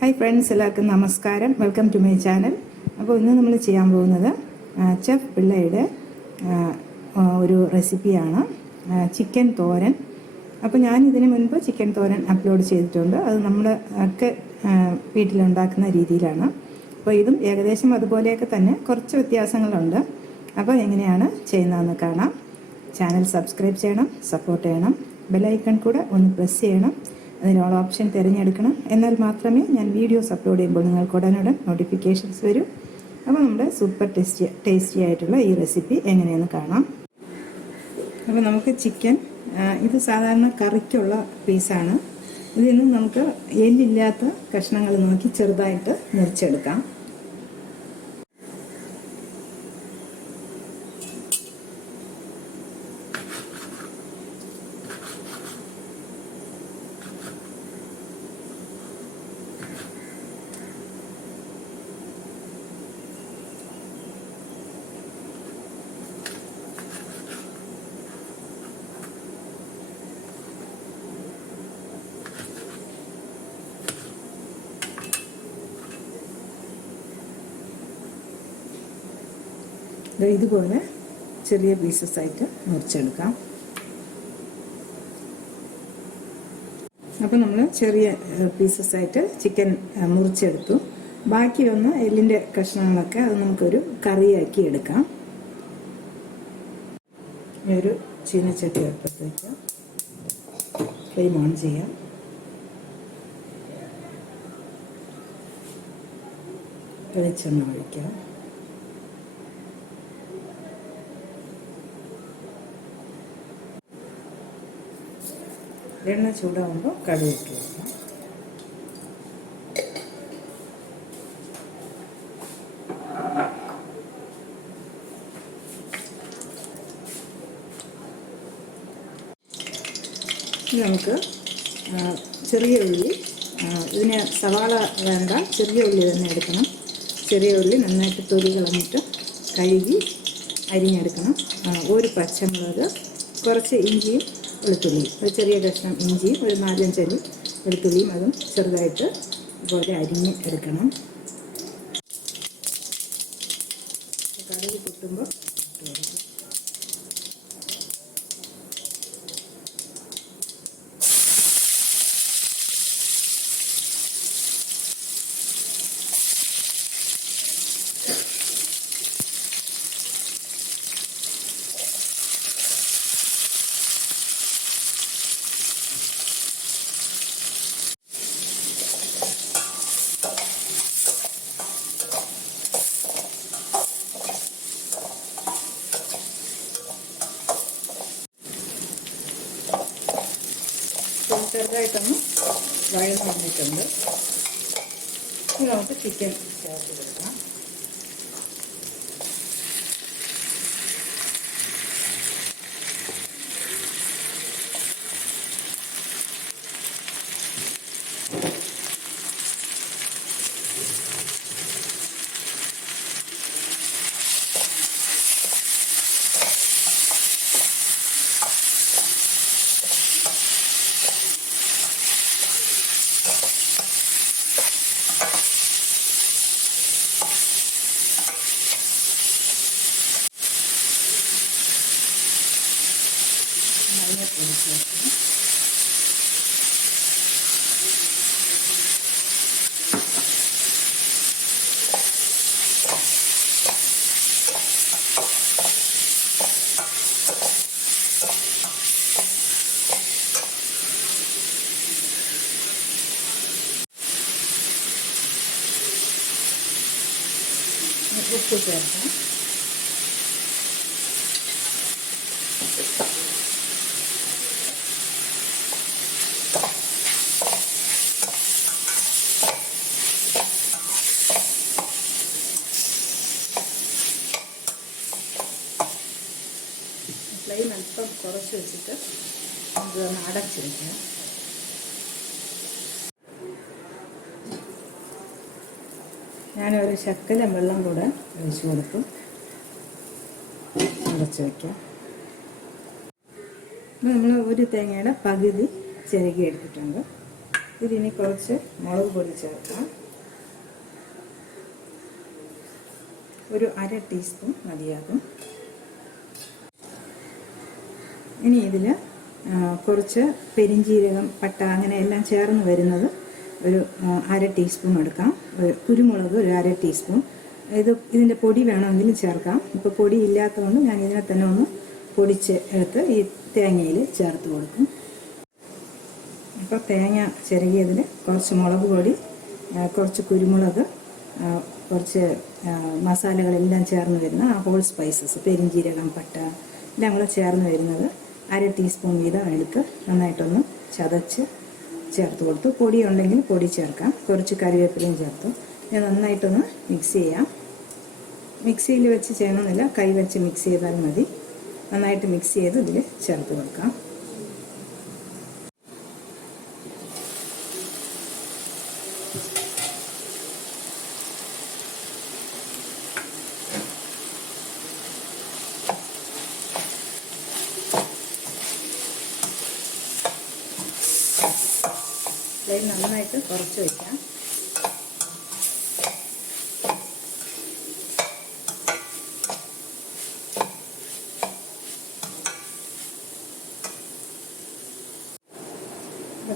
Hi friends എല്ലാവർക്കും നമസ്കാരം. Welcome to my channel അപ്പോൾ ഇന്ന് നമ്മൾ ചെയ്യാൻ പോകുന്നത് ചെഫ് പിള്ളയുടെ ഒരു റെസിപ്പിയാണ് ചിക്കൻ തോരൻ. അപ്പോൾ ഞാൻ ഇതിന് മുൻപ് ചിക്കൻ തോരൻ അപ്ലോഡ് ചെയ്തിട്ടുണ്ട്. അത് നമ്മൾ ഒക്കെ വീട്ടിലുണ്ടാക്കുന്ന രീതിയിലാണ്. അപ്പോൾ ഇതും ഏകദേശം അതുപോലെയൊക്കെ തന്നെ കുറച്ച് വ്യത്യാസങ്ങളുണ്ട്. അപ്പോൾ എങ്ങനെയാണ് ചെയ്യുന്നതെന്ന് കാണാം. ചാനൽ സബ്സ്ക്രൈബ് ചെയ്യണം സപ്പോർട്ട് ചെയ്യണം. ബെല്ലൈക്കൺ കൂടെ ഒന്ന് പ്രസ് ചെയ്യണം. അതിന് ഓൾ ഓപ്ഷൻ തിരഞ്ഞെടുക്കണം. എന്നാൽ മാത്രമേ ഞാൻ വീഡിയോസ് അപ്ലോഡ് ചെയ്യുമ്പോൾ നിങ്ങൾക്ക് ഉടനുടൻ നോട്ടിഫിക്കേഷൻസ് വരും. അപ്പോൾ നമ്മുടെ സൂപ്പർ ടേസ്റ്റി ടേസ്റ്റി ആയിട്ടുള്ള ഈ റെസിപ്പി എങ്ങനെയെന്ന് കാണാം. അപ്പോൾ നമുക്ക് ചിക്കൻ ഇത് സാധാരണ കറിക്കുള്ള പീസാണ് ഇതിൽ നിന്ന് നമുക്ക് എല്ലില്ലാത്ത കഷ്ണങ്ങൾ നോക്കി ചെറുതായിട്ട് മുറിച്ചെടുക്കാം. ഇതുപോലെ ചെറിയ പീസസ് ആയിട്ട് മുറിച്ചെടുക്കാം. അപ്പോൾ നമ്മൾ ചെറിയ പീസസ് ആയിട്ട് ചിക്കൻ മുറിച്ചെടുത്തു. ബാക്കി വന്ന എല്ലിന്റെ കഷ്ണങ്ങളൊക്കെ അത് നമുക്കൊരു കറിയാക്കി എടുക്കാം. ഒരു ചീനച്ചട്ടി അടുപ്പത്തേക്ക് ഫ്ലെയിം ഓൺ ചെയ്യാം. വെളിച്ചെണ്ണ ഒഴിക്കാം. എണ്ണ ചൂടാകുമ്പോൾ കടുക് ഇട്ട് കൊടുക്കാം. നമുക്ക് ചെറിയ ഉള്ളി ഇതിന് സവാള വേണ്ട ചെറിയ ഉള്ളി തന്നെ എടുക്കണം. ചെറിയ ഉള്ളി നന്നായിട്ട് തൊലി കളഞ്ഞിട്ട് കഴുകി അരിഞ്ഞെടുക്കണം. ഒരു പച്ചമുളക് കുറച്ച് ഇഞ്ചിയും വെളുത്തുള്ളിയും ഒരു ചെറിയ കഷ്ണം ഇഞ്ചി ഒരു നാലഞ്ചല്ലി വെളുത്തുള്ളിയും അതും ചെറുതായിട്ട് ഇതുപോലെ അരിഞ്ഞ് എടുക്കണം. കടുക് പൊട്ടുമ്പോൾ ചെറുതായിട്ടൊന്ന് വഴന്ന് വന്നിട്ടുണ്ട് ഇനി നമുക്ക് ചിക്കൻ ചേർത്ത് കൊടുക്കാം 보여드릴게요. 이렇게 해야 돼. ഫ്ലെയിം അല്പം കുറച്ച് വെച്ചിട്ട് നമുക്ക് ഒന്ന് അടച്ചിരിക്കാം. ഞാനൊരു ശക്കലം വെള്ളം കൂടെ ഒഴിച്ചു കൊടുക്കും അടച്ച് വയ്ക്കാം നമ്മൾ ഒരു തേങ്ങയുടെ പകുതി ചിരകി എടുത്തിട്ടുണ്ട്. ഇതിനി കുറച്ച് മുളക് പൊടി ചേർക്കാം. ഒരു അര ടീസ്പൂൺ മതിയാകും. ഇനി ഇതിൽ കുറച്ച് പെരിഞ്ജീരകം പട്ട അങ്ങനെ എല്ലാം ചേർന്ന് വരുന്നത് ഒരു അര ടീസ്പൂൺ എടുക്കാം. ഒരു കുരുമുളക് ഒരു അര ടീസ്പൂൺ. ഇത് ഇതിന്റെ പൊടി വേണമെങ്കിൽ ചേർക്കാം. ഇപ്പോൾ പൊടി ഇല്ലാത്തതുകൊണ്ട് ഞാൻ ഇതിനെ തന്നെ ഒന്ന് പൊടിച്ച് എടുത്ത് ഈ തേങ്ങയിൽ ചേർത്ത് കൊടുക്കും. ഇപ്പോൾ തേങ്ങ ചിരകിയതിൽ കുറച്ച് മുളക് പൊടി കുറച്ച് കുരുമുളക് കുറച്ച് മസാലകളെല്ലാം ചേർന്ന് വരുന്ന ഹോൾ സ്പൈസസ് പെരിഞ്ജീരകം പട്ട എല്ലാം കൂടെ ചേർന്ന് വരുന്നത് അര ടീസ്പൂൺ വീതം എടുത്ത് നന്നായിട്ടൊന്ന് ചതച്ച് ചേർത്ത് കൊടുത്തു. പൊടി ഉണ്ടെങ്കിൽ പൊടി ചേർക്കാം. കുറച്ച് കറിവേപ്പിലയും ചേർത്തു. ഇത് നന്നായിട്ടൊന്ന് മിക്സ് ചെയ്യാം. മിക്സിയിൽ വെച്ച് ചെയ്യണമെന്നില്ല. കൈ വെച്ച് മിക്സ് ചെയ്താൽ മതി. നന്നായിട്ട് മിക്സ് ചെയ്ത് ഇതിൽ ചേർത്ത് കൊടുക്കാം. ഫ്ലെയിം നന്നായിട്ട് കുറച്ച് വയ്ക്കാം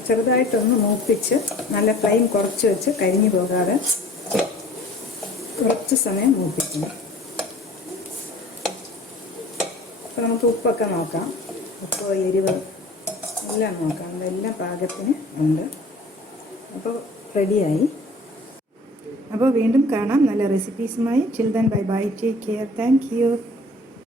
ചെറുതായിട്ടൊന്ന് മൂപ്പിച്ച് നല്ല ഫ്ലെയിം കുറച്ച് വെച്ച് കരിഞ്ഞു പോകാതെ കുറച്ച് സമയം മൂപ്പിക്കണം. അപ്പോൾ നമുക്ക് ഉപ്പൊക്കെ നോക്കാം. ഉപ്പ് എരിവ് എല്ലാം നോക്കാം. എല്ലാം പാകത്തിന് ഉണ്ട്. അപ്പോൾ റെഡിയായി. അപ്പോൾ വീണ്ടും കാണാം. നല്ല റെസിപ്പീസുമായി children bye bye take care thank you